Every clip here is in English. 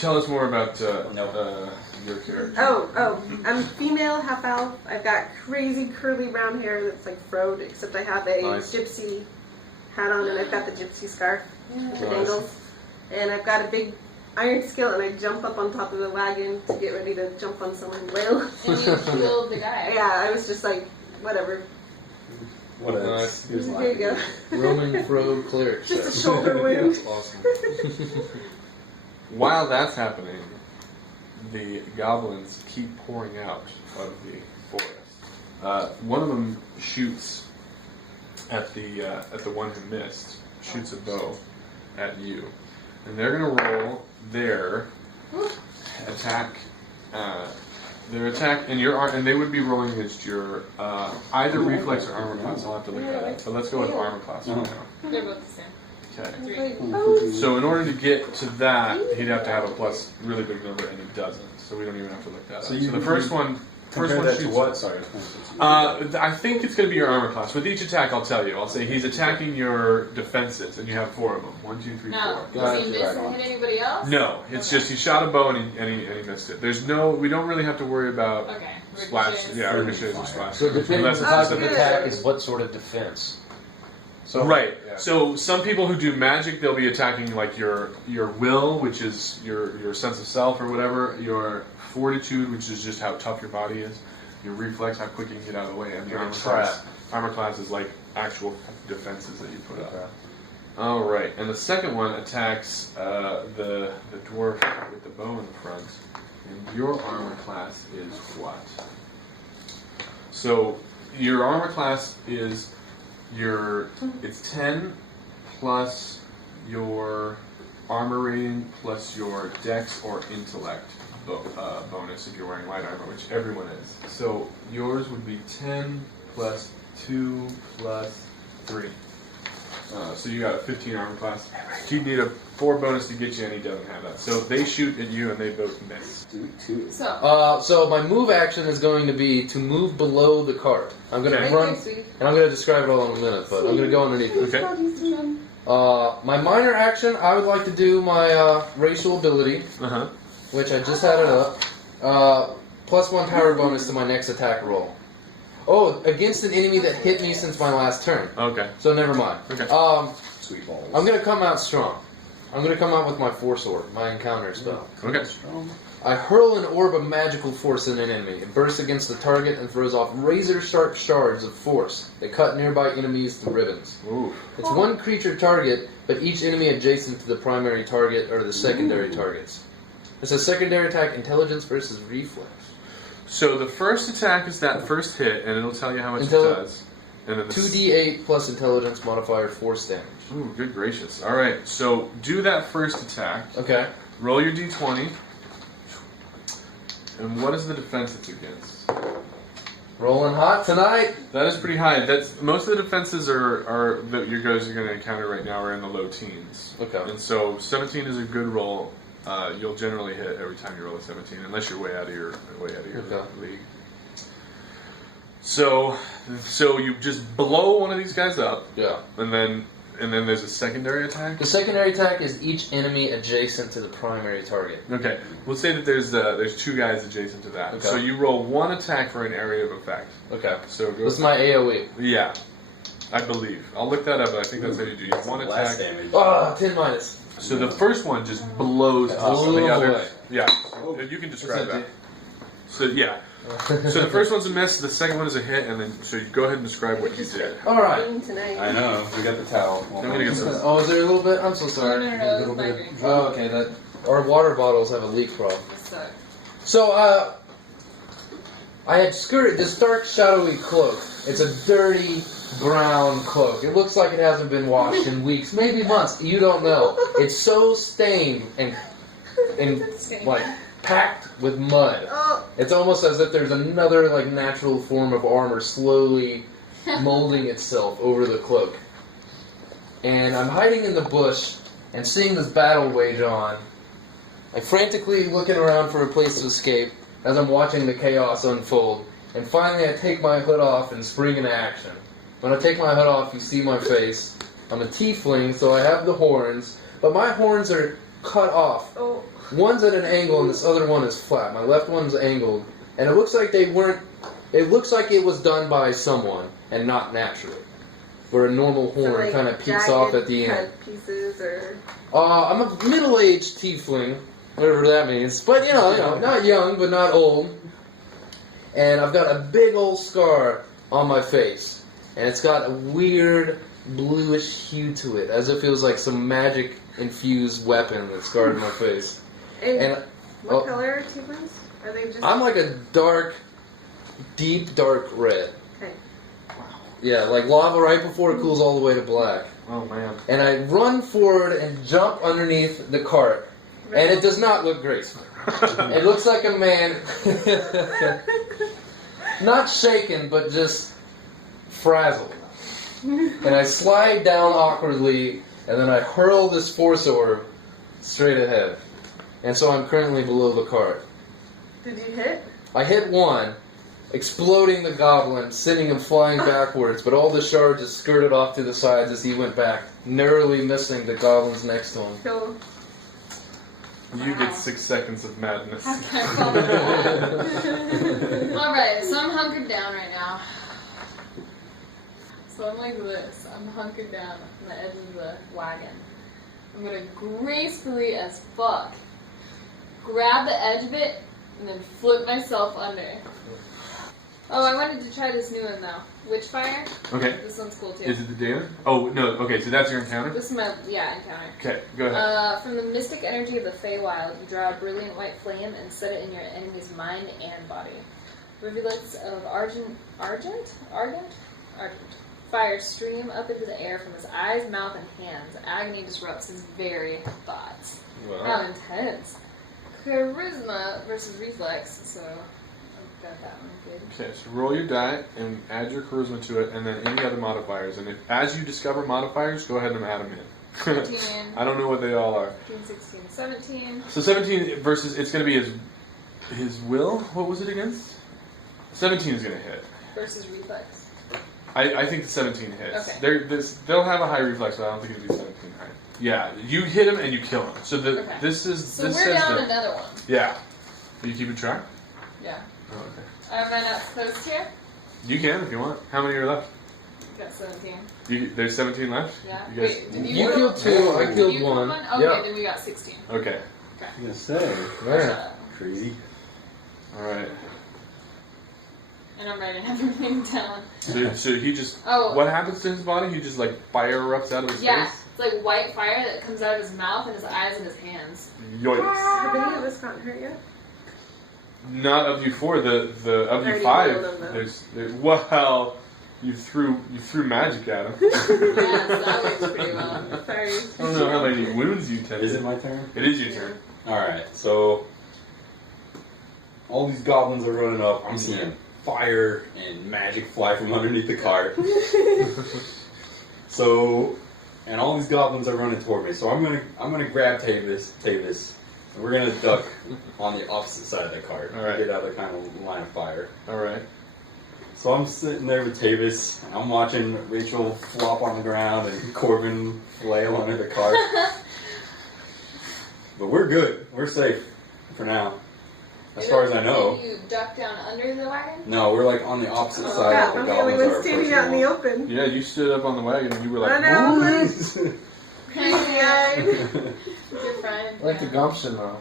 tell us more about your character. Oh, I'm female, half elf. I've got crazy curly brown hair that's like frowed, except I have a gypsy hat on and I've got the gypsy scarf with dangles. And I've got a big iron skill and I jump up on top of the wagon to get ready to jump on someone's whale. And you killed the guy. Yeah, I was just like, whatever. What else? There you go. Roman Fro cleric. Just a shoulder wound. That's awesome. While that's happening, the goblins keep pouring out of the forest. One of them shoots at the one who missed. Shoots a bow at you, and they're gonna roll their attack. Their attack and they would be rolling against your either reflex or armor class. I'll have to look that up. But let's go with armor class right now. They're both the same. Okay. So in order to get to that, he'd have to have a really big number, and he doesn't. So we don't even have to look that up. So the first one that shoots. to what? Sorry. I think it's going to be your armor class. With each attack, I'll tell you. I'll say he's attacking your defenses, and you have 4 of them. 1, 2, 3, 4. No. Does he miss and hit anybody else? No, it's just he shot a bow and he missed it. We don't really have to worry about ricochets or splash. So depending on the type of attack is what sort of defense. So, right. Yeah. So some people who do magic, they'll be attacking like your will, which is your sense of self or whatever, your fortitude, which is just how tough your body is, your reflex, how quick you can get out of the way, and your armor class is like actual defenses that you put up. All right, and the second one attacks the dwarf with the bow in the front, and your armor class is what? So your armor class is it's 10 plus your armor rating plus your dex or intellect bonus if you're wearing light armor, which everyone is. So yours would be 10 plus 2 plus 3. So you got a 15 armor class. He'd need a 4 bonus to get you, and he doesn't have that. So they shoot at you, and they both miss. So my move action is going to be to move below the cart. I'm going to run, and I'm going to describe it all in a minute, but I'm going to go underneath it. Okay. My minor action, I would like to do my racial ability, which I just had it up. Plus 1 power bonus to my next attack roll. Oh, against an enemy that hit me since my last turn. Okay. So never mind. Okay. Sweet balls. I'm going to come out strong. I'm going to come out with my Force Orb, my encounter spell. Okay. I hurl an orb of magical force at an enemy. It bursts against the target and throws off razor-sharp shards of force that cut nearby enemies to ribbons. Ooh. It's one creature target, but each enemy adjacent to the primary target are the secondary targets. It's a secondary attack, intelligence versus reflex. So the first attack is that first hit, and it'll tell you how much it does. And then 2d8 plus intelligence modifier force damage. Ooh, good gracious. All right, so do that first attack. Okay. Roll your d20. And what is the defense it's against? Rolling hot tonight. That is pretty high. Most of the defenses are that your guys are going to encounter right now are in the low teens. Okay. And so 17 is a good roll. You'll generally hit every time you roll a 17, unless you're way out of your league. So you just blow one of these guys up. Yeah. And then there's a secondary attack. The secondary attack is each enemy adjacent to the primary target. Okay. We'll say that there's 2 guys adjacent to that. Okay. So you roll 1 attack for an area of effect. Okay. So this is my AOE. Yeah. I believe. I'll look that up, but I think that's how you do. You have 1 attack. 10 minus. So the first one just blows up the other. Yeah. You can describe that. So yeah. So the first one's a miss, the second one is a hit, and then so you go ahead and describe what you did. All right. I know. We got the towel. I'm gonna get some. Oh, is there a little bit? I'm so sorry. No, a little bit. Oh, okay. That our water bottles have a leak problem. So I had skirted this dark, shadowy cloak. It's a dirty brown cloak. It looks like it hasn't been washed in weeks, maybe months. You don't know. It's so stained and like packed with mud. It's almost as if there's another like natural form of armor slowly molding itself over the cloak. And I'm hiding in the bush and seeing this battle wage on. I'm frantically looking around for a place to escape as I'm watching the chaos unfold. And finally I take my hood off and spring into action. When I take my hood off, you see my face. I'm a tiefling, so I have the horns. But my horns are cut off. Oh. One's at an angle and this other one is flat. My left one's angled, and it looks like they weren't. It looks like it was done by someone and not naturally. Where a normal horn like kind of peeks off at the end. cut pieces or. I'm a middle-aged tiefling, whatever that means. But you know, not young but not old. And I've got a big old scar on my face, and it's got a weird bluish hue to it, as if it was like some magic-infused weapon that scarred my face. And what color are tieflings? Are they just? I'm like a deep dark red. Okay. Yeah, like lava right before it cools all the way to black. Oh man. And I run forward and jump underneath the cart, and it does not look graceful. It looks like a man, not shaken, but just frazzled. And I slide down awkwardly, and then I hurl this force orb straight ahead. And so I'm currently below the cart. Did you hit? I hit one, exploding the goblin, sending him flying backwards, but all the shards just skirted off to the sides as he went back, narrowly missing the goblins next to him. Cool. You get 6 seconds of madness. Okay, alright, so I'm hunkered down right now. So I'm like this. I'm hunkered down on the edge of the wagon. I'm gonna gracefully as fuck grab the edge of it and then flip myself under. Oh, I wanted to try this new one though. Witchfire. Okay. This one's cool too. Is it the data? Oh, no. Okay, so that's your encounter? This is my, encounter. Okay, go ahead. From the mystic energy of the Feywild, you draw a brilliant white flame and set it in your enemy's mind and body. Rivulets of argent. Fire stream up into the air from his eyes, mouth, and hands. Agony disrupts his very thoughts. Wow. How intense. Charisma versus reflex, so I've got that one good. Okay, so roll your die and add your charisma to it, and then any other modifiers. And as you discover modifiers, go ahead and add them in. 15, I don't know what they all are. 15, 16, 17. So 17 versus, it's going to be his will? What was it against? 17 is going to hit. Versus reflex. I think the 17 hits. Okay. They'll have a high reflex, but I don't think it'll be 17 high. Yeah, you hit him and you kill him. So this is... So this we're says down that, another one. Yeah. Are you keeping track? Yeah. Oh, okay. Am I not supposed to? You can if you want. How many are left? Got 17. There's 17 left? Yeah. You guys, Wait, did you You killed two, I Did killed you kill one. Okay, Yeah. then we got 16. Okay. I'm gonna say, Man. crazy. Alright. And I'm writing everything down. So he just... Oh. What happens to his body? He just like fire erupts out of his Yeah, face? it's like white fire that comes out of his mouth and his eyes and his hands. Yoinks. Have any of us gotten hurt yet? Not of you four, the of you Already five. boiled them, though. Well, you threw magic at him. Yeah, so that works pretty well. Sorry. I don't know how many wounds you tended. Is it my turn? It is your turn. Alright, so all these goblins are running up. I'm seeing fire and magic fly from underneath the cart. So, and all these goblins are running toward me. So I'm gonna grab Tavis, and we're gonna duck on the opposite side of the cart. All right. Get out of kind of line of fire. All right. So I'm sitting there with Tavis, and I'm watching Rachel flop on the ground and Corbin flail under the cart. But we're good. We're safe for now. As far as I know. Did you duck down under the wagon? No, we're like on the opposite Oh, side Yeah, of the I'm the only goblins one are standing approaching out in the along. open. Yeah, you stood up on the wagon and you were like, I know, "Ooh." like, crazy-eyed. Good friend. I like the gumption though.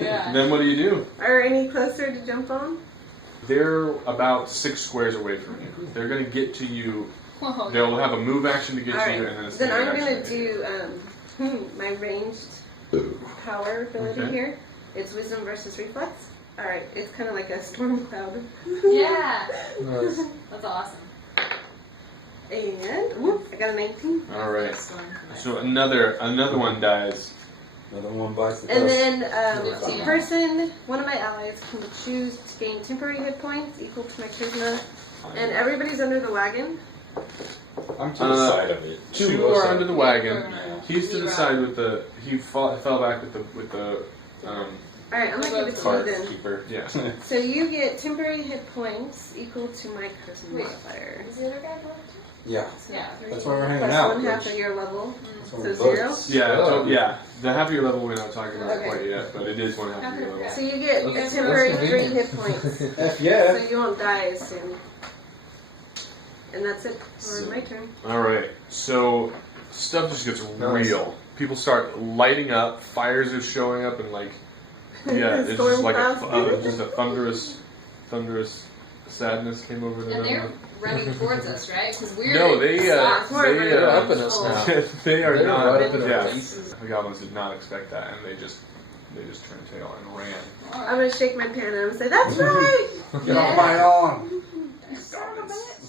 Yeah. And then what do? Are any closer to jump on? They're about 6 squares away from you. They're going to get to you. Whoa. They'll have a move action to get All to you, right. and then a Then standing I'm action going to to get do my ranged power ability Okay. here. It's wisdom versus reflex. All right, it's kind of like a storm cloud. Yeah. Nice. That's awesome. And whoop, I got a 19. you. All right. Nice one. Nice. So another one dies. Another one bites the And dust. then one of my allies can choose to gain temporary hit points equal to my charisma. And everybody's under the wagon. I'm to the side of it. Two are under the wagon. Yeah. He's to the side with the. He fell back with the Alright, I'm gonna give it to you Card then. keeper. Yeah. So you get temporary hit points equal to my charisma Wait. modifier. Is the other guy going Yeah. Yeah. That's why we're hanging Plus out. one half of your level. That's why So we're 0. buds. Yeah, Oh. yeah. The half of your level we're not talking about Okay. quite yet, but it is one half of your level. So you get a That's temporary 3 convenient. hit points. F So yeah. you won't die as soon. And that's it for my turn. Alright, so stuff just gets Nice. real. People start lighting up, fires are showing up, and like, yeah, it's Storm just like clouds. just a thunderous sadness came over them. And they're running towards us, right? Because we're No, they They're up in us now. they are They're not. right up in our Yeah, faces. the goblins did not expect that, and they just turned tail and ran. I'm gonna shake my pan and I'm gonna say, that's right! Get off my lawn. Son of a bitch.